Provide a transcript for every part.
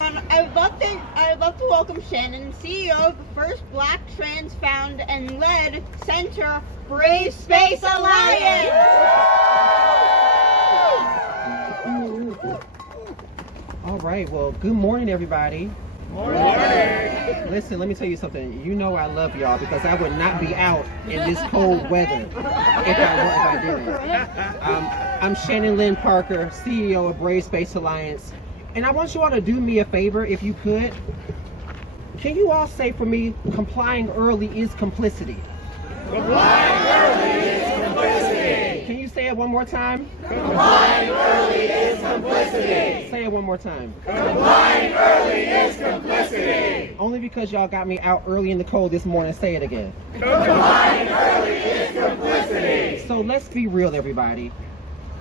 I'd love to welcome Channyn, CEO of the first Black trans found and led center, Brave Space Alliance. All right, well, good morning, everybody. Morning. Listen, let me tell you something. You know I love y'all because I would not be out in this cold weather if I didn't. I'm Channyn Lynne Parker, CEO of Brave Space Alliance. And I want you all to do me a favor, if you could. Can you all say for me, complying early is complicity? Complying early is complicity. Can you say it one more time? Complying early is complicity. Say it one more time. Complying early is complicity. Only because y'all got me out early in the cold this morning, say it again. Complying early is complicity. So let's be real, everybody.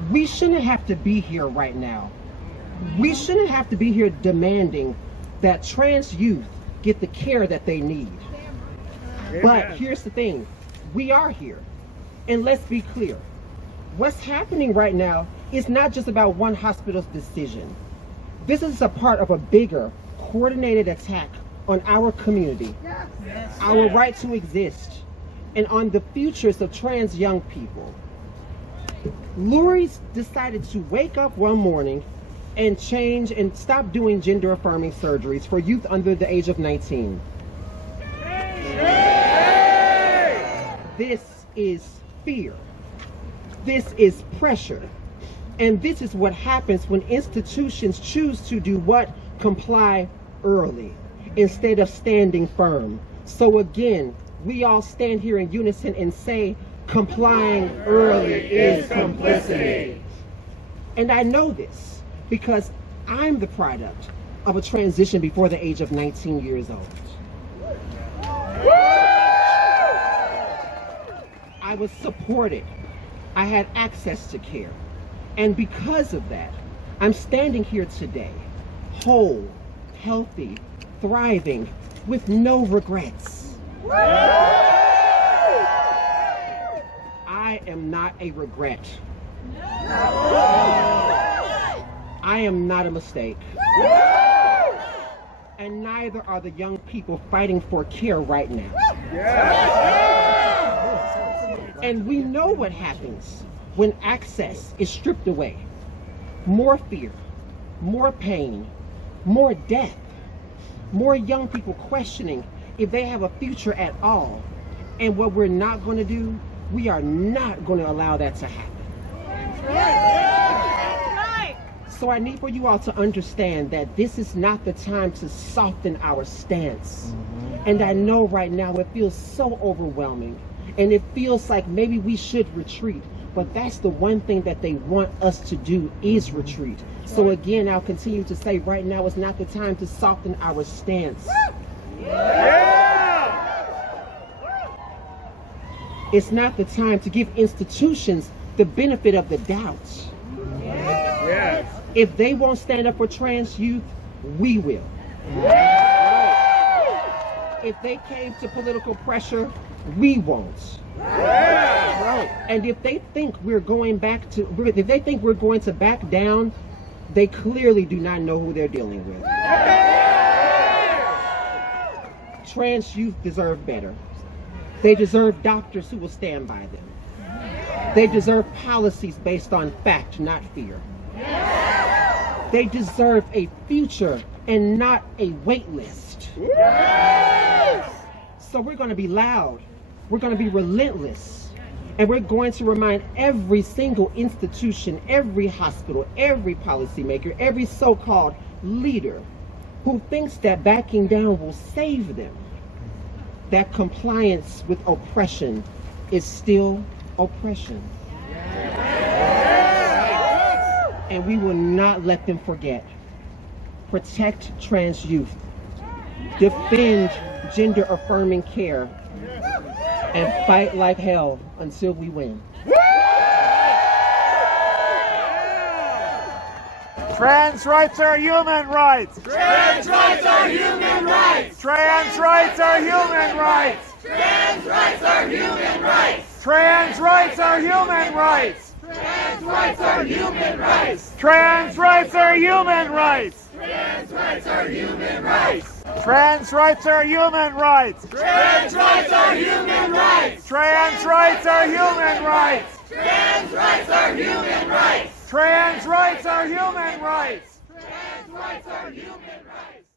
We shouldn't have to be here right now. We shouldn't have to be here demanding that trans youth get the care that they need. But here's the thing, we are here. And let's be clear, what's happening right now is not just about one hospital's decision. This is a part of a bigger, coordinated attack on our community, our right to exist, and on the futures of trans young people. Lurie's decided to wake up one morning and change and stop doing gender-affirming surgeries for youth under the age of 19. This is fear. This is pressure. And this is what happens when institutions choose to do what? Comply early instead of standing firm. So again, we all stand here in unison and say, complying early is complicity. And I know this because I'm the product of a transition before the age of 19 years old. I was supported. I had access to care. And because of that, I'm standing here today, whole, healthy, thriving, with no regrets. I am not a regret. I am not a mistake. And neither are the young people fighting for care right now. And we know what happens when access is stripped away. More fear, more pain, more death, more young people questioning if they have a future at all. And what we're not going to do, we are not going to allow that to happen. So I need for you all to understand that this is not the time to soften our stance. And I know right now it feels so overwhelming. And it feels like maybe we should retreat. But that's the one thing that they want us to do is retreat. So again, I'll continue to say right now is not the time to soften our stance. It's not the time to give institutions the benefit of the doubt. If they won't stand up for trans youth, we will. If they cave to political pressure, we won't. And if they think we're going to back down, they clearly do not know who they're dealing with. Trans youth deserve better. They deserve doctors who will stand by them. They deserve policies based on fact, not fear. They deserve a future and not a wait list. So we're going to be loud. We're going to be relentless. And we're going to remind every single institution, every hospital, every policymaker, every so-called leader who thinks that backing down will save them, that compliance with oppression is still oppression. And we will not let them forget. Protect trans youth. Defend gender-affirming care. And fight like hell until we win. Trans rights are human rights. Trans rights are human rights. Trans rights are human rights. Trans rights are human rights. Trans rights are human rights. Trans rights are human rights. Trans rights are human rights. Trans rights are human rights. Trans rights are human rights. Trans rights are human rights. Trans rights are human rights. Trans rights are human rights. Trans rights are human rights. Trans rights are human rights.